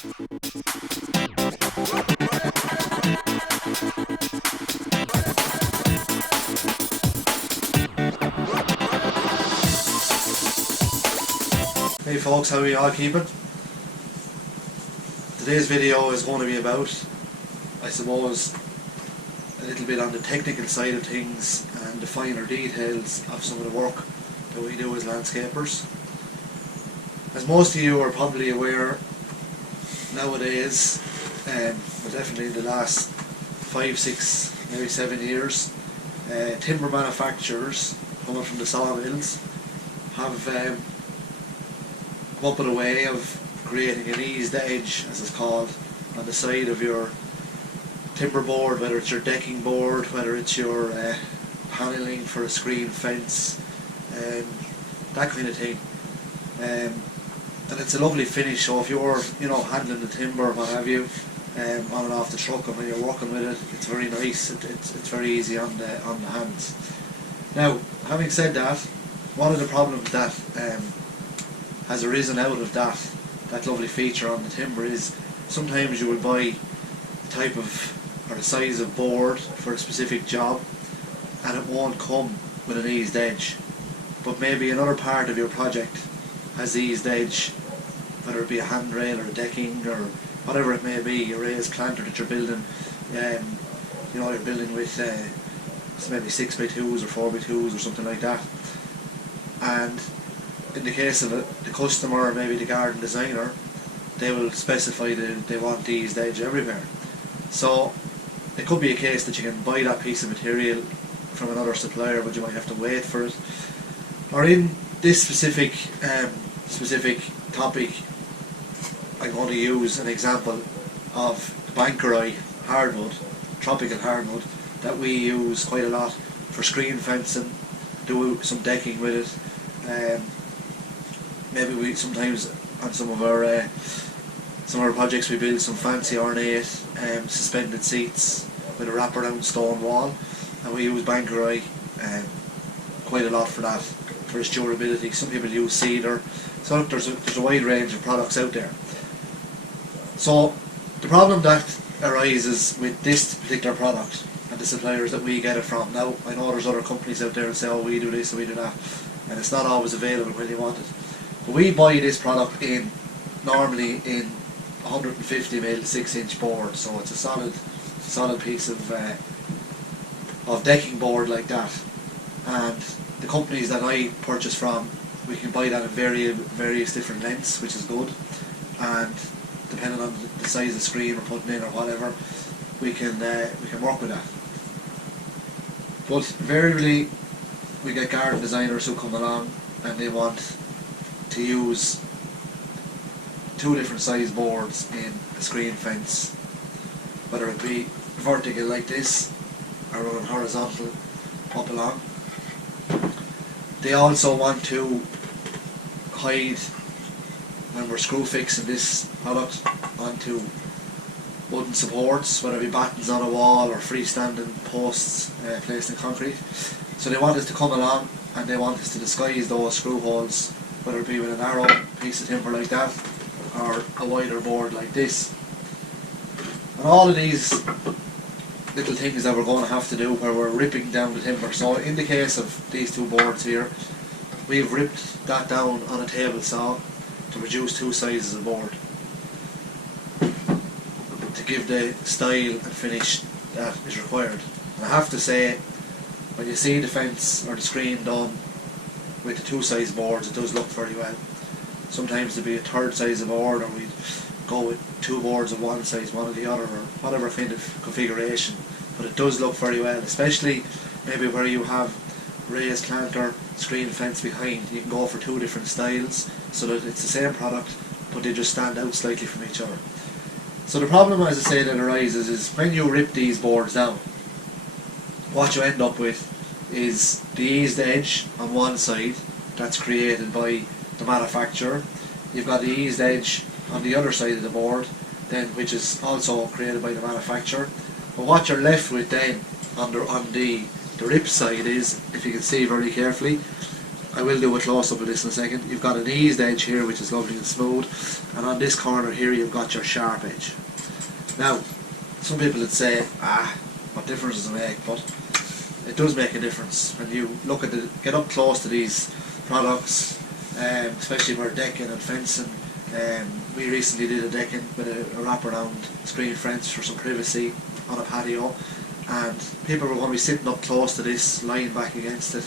Hey folks, how are you all keeping? Today's video is going to be about, I suppose, a little bit on the technical side of things and the finer details of some of the work that we do as landscapers. As most of you are probably aware, nowadays, but definitely in the last 5, 6, maybe 7 years, timber manufacturers coming from the sawmills have come up with a way of creating an eased edge, as it's called, on the side of your timber board, whether it's your decking board, whether it's your panelling for a screen fence, that kind of thing. And it's a lovely finish, so if you're handling the timber, what have you, on and off the truck, and when you're working with it, it's very nice. It's very easy on the hands. Now, having said that, one of the problems that has arisen out of that lovely feature on the timber is sometimes you will buy the type of or the size of board for a specific job and it won't come with an eased edge, but maybe another part of your project has the eased edge, whether it be a handrail or a decking or whatever it may be, a raised planter that you're building. You're building with maybe 6x2s or 4x2s or something like that, and in the case of the customer or maybe the garden designer, they will specify that they want the eased edge everywhere. So it could be a case that you can buy that piece of material from another supplier, but you might have to wait for it. Or in this specific topic, I'm going to use an example of Bankerai hardwood, tropical hardwood, that we use quite a lot for screen fencing, do some decking with it. Maybe we sometimes on some of our projects we build some fancy ornate suspended seats with a wraparound stone wall, and we use Bankerai quite a lot for that, for its durability. Some people use cedar, so look, there's a wide range of products out there. So the problem that arises with this particular product and the suppliers that we get it from, now I know there's other companies out there that say, oh, we do this and we do that, and it's not always available when you want it. But we buy this product normally in 150mm 6-inch board, so it's a solid piece of decking board like that. And the companies that I purchase from, we can buy that in various different lengths, which is good, and depending on the size of screen we're putting in or whatever, we can work with that. But invariably we get garden designers who come along and they want to use 2 different size boards in a screen fence, whether it be vertical like this or running horizontal up along. They also want to hide, when we're screw fixing this product onto wooden supports, whether it be battens on a wall or freestanding posts placed in concrete. So they want us to come along and they want us to disguise those screw holes, whether it be with a narrow piece of timber like that or a wider board like this. And all of these little things that we're going to have to do where we're ripping down the timber. So in the case of these 2 boards here, we've ripped that down on a table saw to produce 2 sizes of board to give the style and finish that is required. And I have to say, when you see the fence or the screen done with the 2 size boards, it does look very well. Sometimes there'll be a 3rd size of board, or we'd go with 2 boards of one size, one of the other, or whatever kind of configuration. But it does look very well, especially maybe where you have raised planter, screen fence behind. You can go for 2 different styles so that it's the same product, but they just stand out slightly from each other. So the problem, as I say, that arises is when you rip these boards down, what you end up with is the eased edge on one side that's created by the manufacturer. You've got the eased edge on the other side of the board, then, which is also created by the manufacturer. But what you're left with then on the rip side is, if you can see very carefully, I will do a close up of this in a second. You've got an eased edge here, which is lovely and smooth, and on this corner here you've got your sharp edge. Now, some people would say, what difference does it make? But it does make a difference when you look at get up close to these products, especially for decking and fencing. We recently did a decking with a wraparound screen fence for some privacy on a patio, and people were going to be sitting up close to this, lying back against it,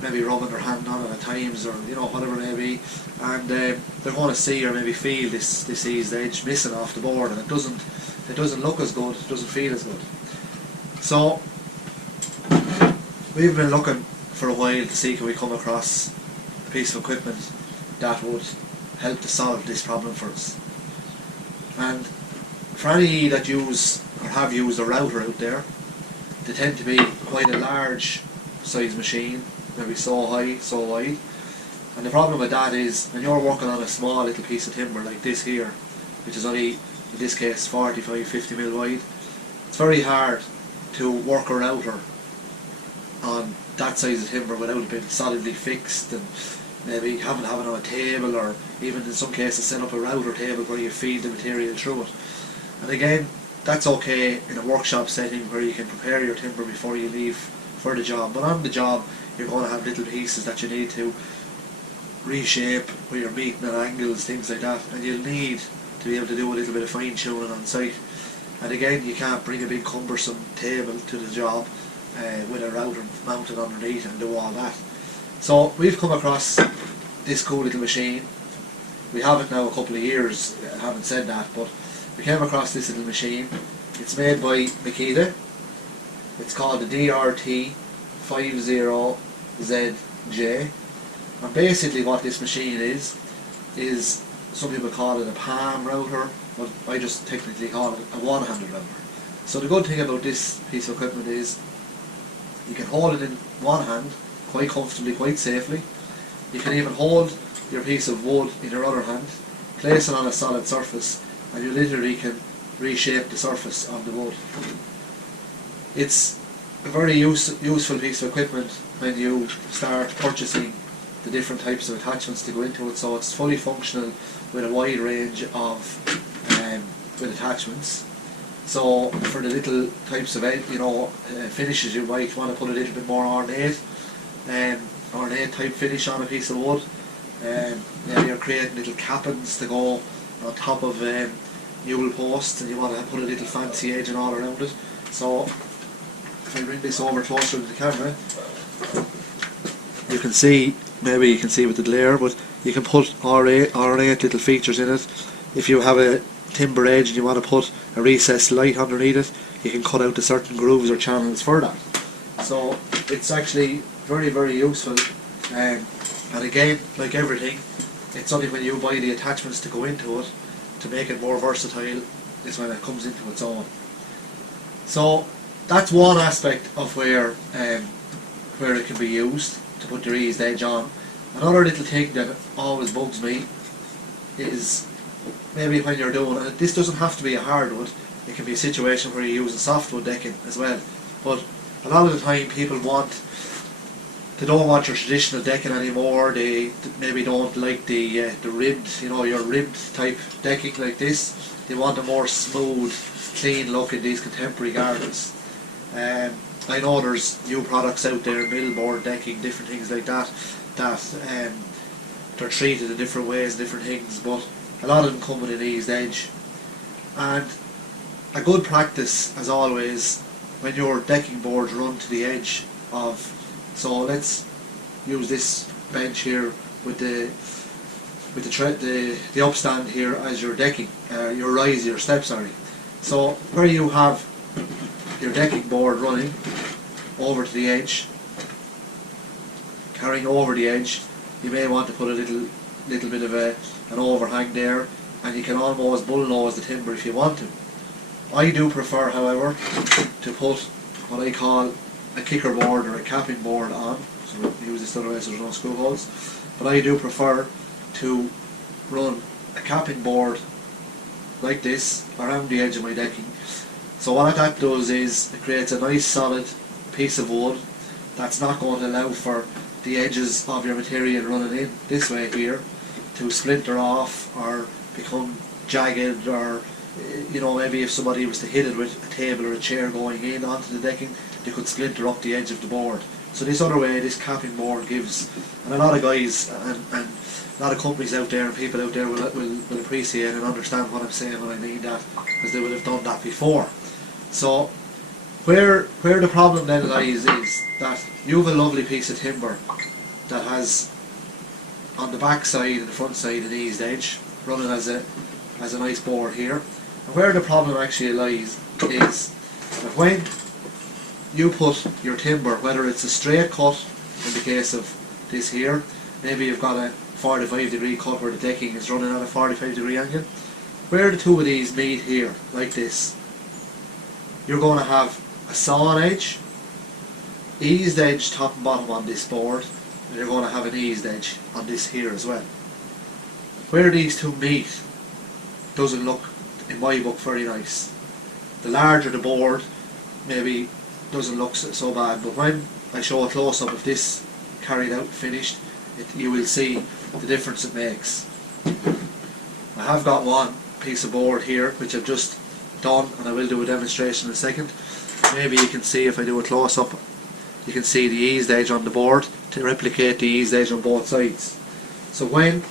maybe rubbing their hand on it at times, or whatever it may be, and they're going to see or maybe feel this eased edge missing off the board, and it doesn't look as good, it doesn't feel as good. So we've been looking for a while to see can we come across a piece of equipment that would help to solve this problem for us. And for any that use or have used a router out there, they tend to be quite a large size machine, maybe so high, so wide. And the problem with that is when you're working on a small little piece of timber like this here, which is only in this case 45-50 mil wide, it's very hard to work a router on that size of timber without it being solidly fixed, and maybe having it on a table, or even in some cases set up a router table where you feed the material through it. And again, that's okay in a workshop setting where you can prepare your timber before you leave for the job, but on the job you're going to have little pieces that you need to reshape where you're meeting at angles, things like that, and you'll need to be able to do a little bit of fine tuning on site. And again, you can't bring a big cumbersome table to the job with a router mounted underneath and do all that. So we've come across this cool little machine. We have it now a couple of years, I haven't said that, but we came across this little machine. It's made by Makita. It's called the DRT50ZJ. And basically what this machine is some people call it a palm router, but I just technically call it a one-handed router. So the good thing about this piece of equipment is you can hold it in one hand quite comfortably, quite safely. You can even hold your piece of wood in your other hand, place it on a solid surface, and you literally can reshape the surface of the wood. It's a very useful piece of equipment when you start purchasing the different types of attachments to go into it. So it's fully functional with a wide range of with attachments. So for the little types of finishes you might want to put a little bit more ornate type finish on a piece of wood. Maybe you're creating little cappings to go on top of newel posts, and you want to put a little fancy edging all around it. So if I bring this over closer to the camera, you can see, maybe you can see with the glare, but you can put ornate little features in it. If you have a timber edge and you want to put a recessed light underneath it, you can cut out the certain grooves or channels for that. So it's actually very, very useful, and again, like everything, it's only when you buy the attachments to go into it to make it more versatile is when it comes into its own. So that's one aspect of where it can be used to put your eased edge on. Another little thing that always bugs me is maybe when you're doing it, this doesn't have to be a hardwood, it can be a situation where you're using softwood decking as well, but a lot of the time people they don't want your traditional decking anymore. They maybe don't like the ribbed, your ribbed type decking like this. They want a more smooth, clean look in these contemporary gardens. I know there's new products out there, millboard decking, different things like that they're treated in different ways, different things, but a lot of them come with an eased edge. And a good practice, as always, when your decking boards run to the edge of, so let's use this bench here with the upstand here as your decking, your rise, your step, sorry. So where you have your decking board running over to the edge, carrying over the edge, you may want to put a little bit of an overhang there, and you can almost bullnose the timber if you want to. I do prefer, however, to put what I call a kicker board or a capping board on. So we use this other way so there's no screw holes. But I do prefer to run a capping board like this around the edge of my decking. So what that does is it creates a nice solid piece of wood that's not going to allow for the edges of your material running in this way here to splinter off or become jagged, or maybe if somebody was to hit it with a table or a chair going in onto the decking, they could splinter up the edge of the board. So this other way, this capping board gives, and a lot of guys and a lot of companies out there and people out there will appreciate and understand what I'm saying when I mean that, because they would have done that before. So where the problem then lies is that you have a lovely piece of timber that has on the back side and the front side an eased edge running as a nice board here. And where the problem actually lies is that when you put your timber, whether it's a straight cut in the case of this here, maybe you've got a 45-degree cut where the decking is running at a 45-degree angle, where the two of these meet here, like this, you're going to have a sawn edge, eased edge top and bottom on this board, and you're going to have an eased edge on this here as well. Where these two meet doesn't look, in my book, very nice. The larger the board, maybe doesn't look so bad, but when I show a close-up of this carried out and finished, you will see the difference it makes. I have got one piece of board here which I've just done, and I will do a demonstration in a second. Maybe you can see, if I do a close-up, you can see the eased edge on the board to replicate the eased edge on both sides. So when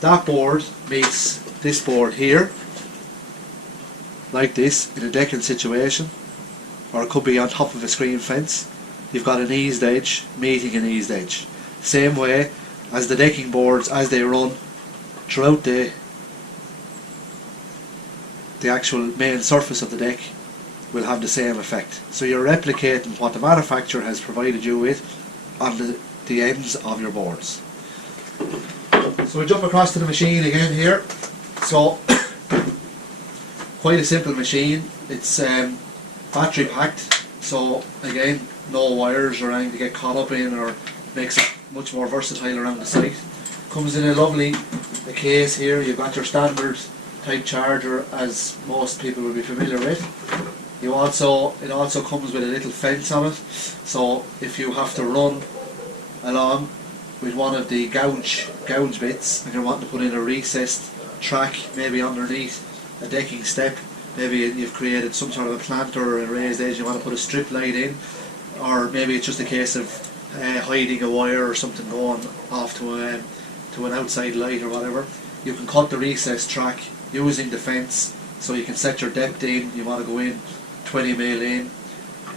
that board meets this board here, like this, in a decking situation, or it could be on top of a screen fence, you've got an eased edge meeting an eased edge. Same way as the decking boards, as they run throughout the actual main surface of the deck, will have the same effect. So you're replicating what the manufacturer has provided you with on the ends of your boards. So we jump across to the machine again here. So quite a simple machine. It's battery packed, so again, no wires or anything to get caught up in, or makes it much more versatile around the site. Comes in a lovely case here. You've got your standard type charger, as most people will be familiar with. It also comes with a little fence on it, so if you have to run along with one of the gouge bits and you're wanting to put in a recessed track, maybe underneath a decking step, maybe you've created some sort of a planter or a raised edge, you want to put a strip light in, or maybe it's just a case of hiding a wire or something going off to an outside light or whatever. You can cut the recessed track using the fence, so you can set your depth in. You want to go in 20 mil in,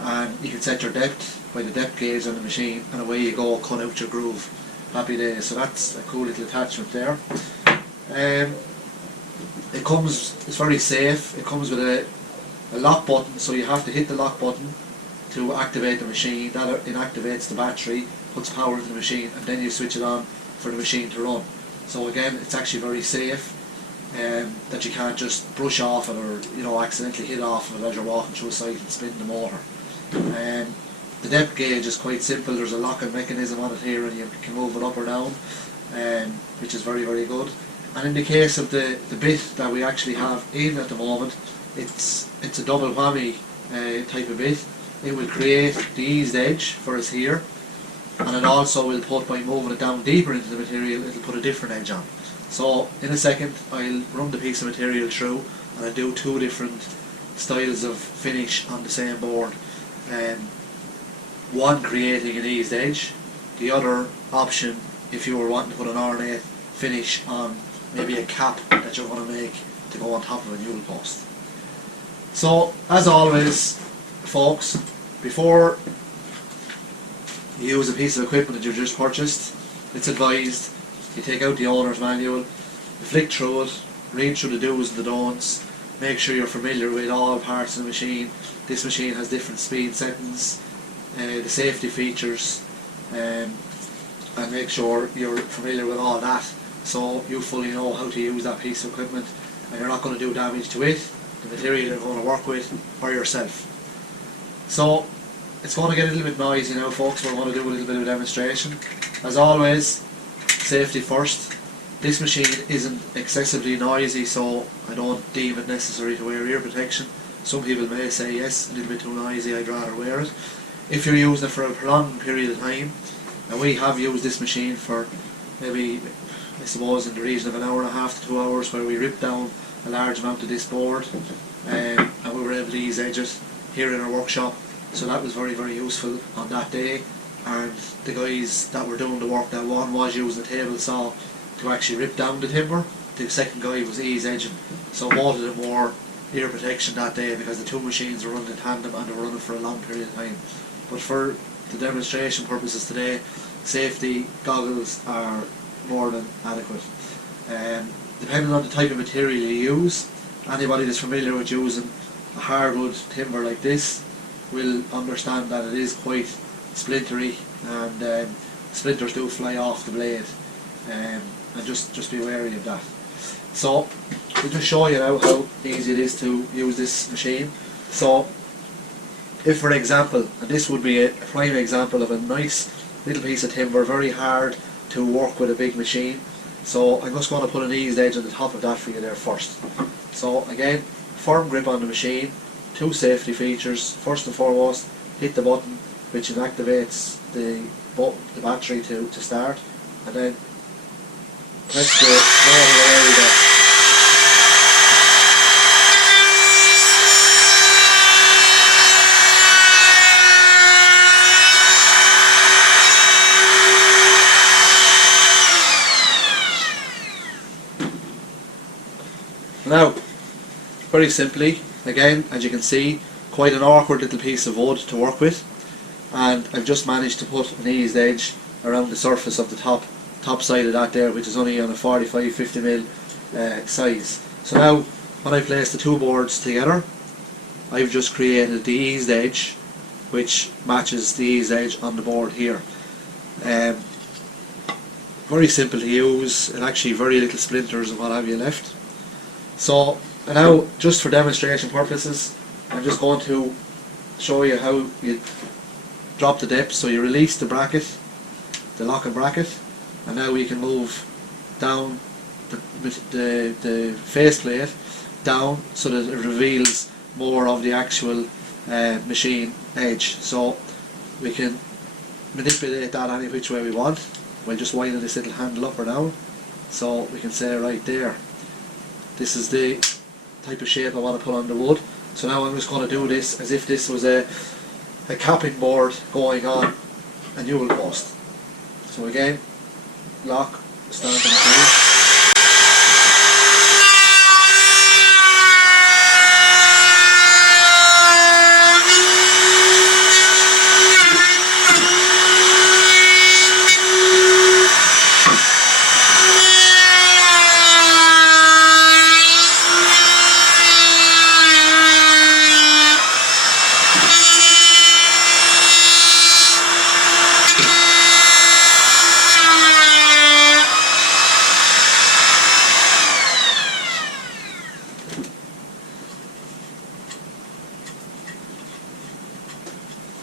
and you can set your depth by the depth gauge on the machine, and away you go, cut out your groove. Happy days. So that's a cool little attachment there. It's very safe. It comes with a lock button, so you have to hit the lock button to activate the machine. That inactivates the battery, puts power into the machine, and then you switch it on for the machine to run. So again, it's actually very safe, that you can't just brush off it or accidentally hit off it as you're walking through a site and spin the motor. The depth gauge is quite simple. There's a locking mechanism on it here, and you can move it up or down, which is very, very good. And in the case of the bit that we actually have in at the moment, it's a double whammy type of bit. It will create the eased edge for us here, and it also will put, by moving it down deeper into the material, it'll put a different edge on. So in a second I'll run the piece of material through, and I'll do two different styles of finish on the same board. One creating an eased edge, the other option if you were wanting to put an ornate finish on maybe a cap that you're going to make to go on top of a newel post. So as always, folks, before you use a piece of equipment that you've just purchased, it's advised you take out the owner's manual, you flick through it, read through the do's and the don'ts, make sure you're familiar with all parts of the machine. This machine has different speed settings, the safety features, and make sure you're familiar with all that, so you fully know how to use that piece of equipment, and you're not going to do damage to it, the material you're going to work with, or yourself. So it's going to get a little bit noisy now, folks. We're going to do a little bit of a demonstration. As always, safety first. This machine isn't excessively noisy, so I don't deem it necessary to wear ear protection. Some people may say yes, a little bit too noisy, I'd rather wear it. If you're using it for a prolonged period of time, And we have used this machine for maybe, I suppose, in the region of an hour and a half to 2 hours, where we ripped down a large amount of this board, and we were able to ease edge it here in our workshop. So that was very, very useful on that day. And the guys that were doing the work, that one was using a table saw to actually rip down the timber, the second guy was ease edging. So both of them wore ear protection that day, because the two machines were running in tandem and they were running for a long period of time. But for the demonstration purposes today, safety goggles are more than adequate. Depending on the type of material you use, anybody that's familiar with using a hardwood timber like this will understand that it is quite splintery, and splinters do fly off the blade, and just be wary of that. So we'll just show you now how easy it is to use this machine. So if, for example, and this would be a prime example of a nice little piece of timber, very hard to work with a big machine, so I'm just going to put an eased edge on the top of that for you there first. So again, firm grip on the machine, two safety features. First and foremost, hit the button which activates the battery to start, and then press the normal area. Now, very simply, again, as you can see, quite an awkward little piece of wood to work with, and I've just managed to put an eased edge around the surface of the top side of that there, which is only on a 45-50mm size. So now, when I place the two boards together, I've just created the eased edge, which matches the eased edge on the board here. Very simple to use, and actually very little splinters and what have you left. So now, just for demonstration purposes, I'm just going to show you how you drop the depth. So you release the bracket, the lock and bracket, and now we can move down the faceplate down so that it reveals more of the actual machine edge. So we can manipulate that any which way we want. We'll just wind this little handle up or down, so we can say right there, this is the type of shape I want to put on the wood. So now I'm just going to do this as if this was a capping board going on a newel post. So again, lock, start on the machine.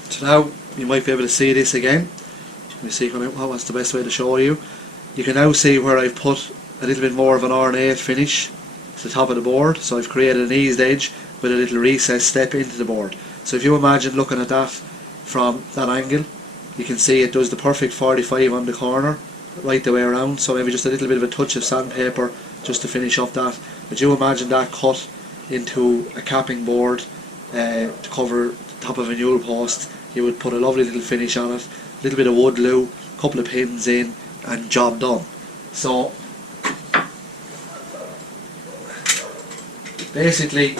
So now you might be able to see this again. Let me see what's the best way to show you. You can now see where I've put a little bit more of an ornate finish to the top of the board. So I've created an eased edge with a little recessed step into the board. So if you imagine looking at that from that angle, you can see it does the perfect 45 on the corner right the way around. So maybe just a little bit of a touch of sandpaper just to finish off that. But you imagine that cut into a capping board to cover the top of a newel post. You would put a lovely little finish on it, a little bit of wood glue, a couple of pins in, and job done. So basically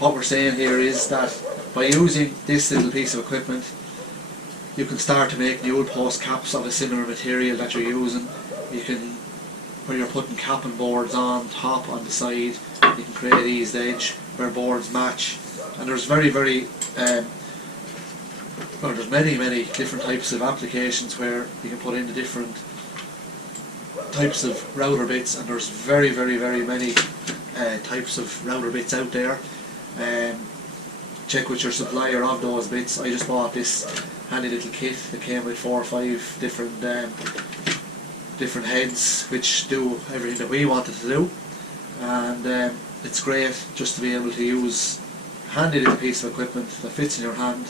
what we're saying here is that by using this little piece of equipment, you can start to make newel post caps of a similar material that you're using. You can, where you're putting capping boards on top, on the side, you can create eased edge where boards match. And there's there's many different types of applications where you can put in the different types of router bits, and there's very many types of router bits out there. Check with your supplier of those bits. I just bought this handy little kit that came with 4 or 5 different heads which do everything that we wanted to do, and it's great just to be able to use a handy little piece of equipment that fits in your hand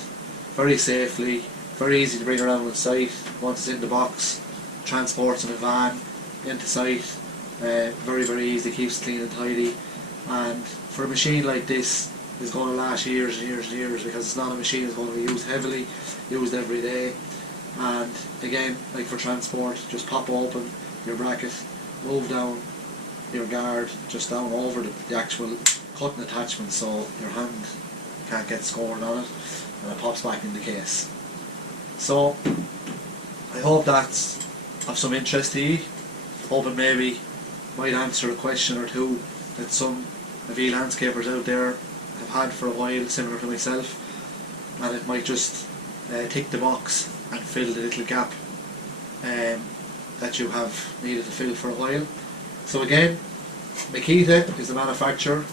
very safely, very easy to bring around on site. Once it's in the box, transports in a van into site. Very, very easy, keeps clean and tidy. And for a machine like this, it's going to last years and years and years, because it's not a machine that's going to be used heavily, used every day. And again, like for transport, just pop open your bracket, move down your guard just down over the actual cutting attachment, so your hand can't get scored on it, and it pops back in the case. So I hope that's of some interest to you. Hoping maybe might answer a question or two that some of you landscapers out there have had for a while, similar to myself, and it might just tick the box and fill the little gap that you have needed to fill for a while. So again, Makita is the manufacturer,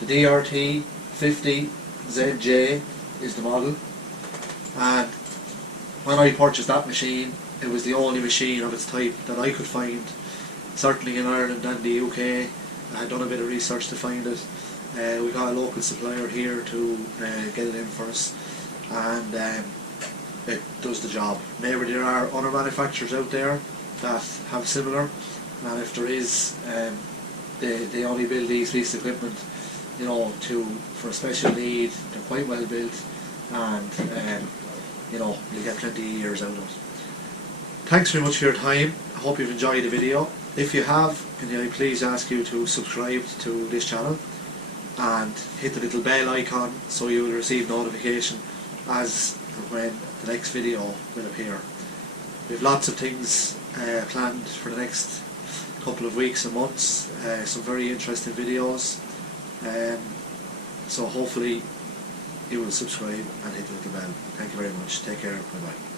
the DRT 50ZJ is the model, and when I purchased that machine, it was the only machine of its type that I could find, certainly in Ireland and the UK. I had done a bit of research to find it. We got a local supplier here to get it in for us, and it does the job. Maybe there are other manufacturers out there that have similar, and if there is, they only build these pieces of equipment, you know, for a special need. They're quite well built, and you know, you'll get plenty of years out of it. Thanks very much for your time. I hope you've enjoyed the video. If you have, can I please ask you to subscribe to this channel and hit the little bell icon so you will receive notification as and when the next video will appear. We have lots of things planned for the next couple of weeks and months, some very interesting videos, so hopefully you will subscribe and hit the little bell. Thank you very much. Take care. Bye bye.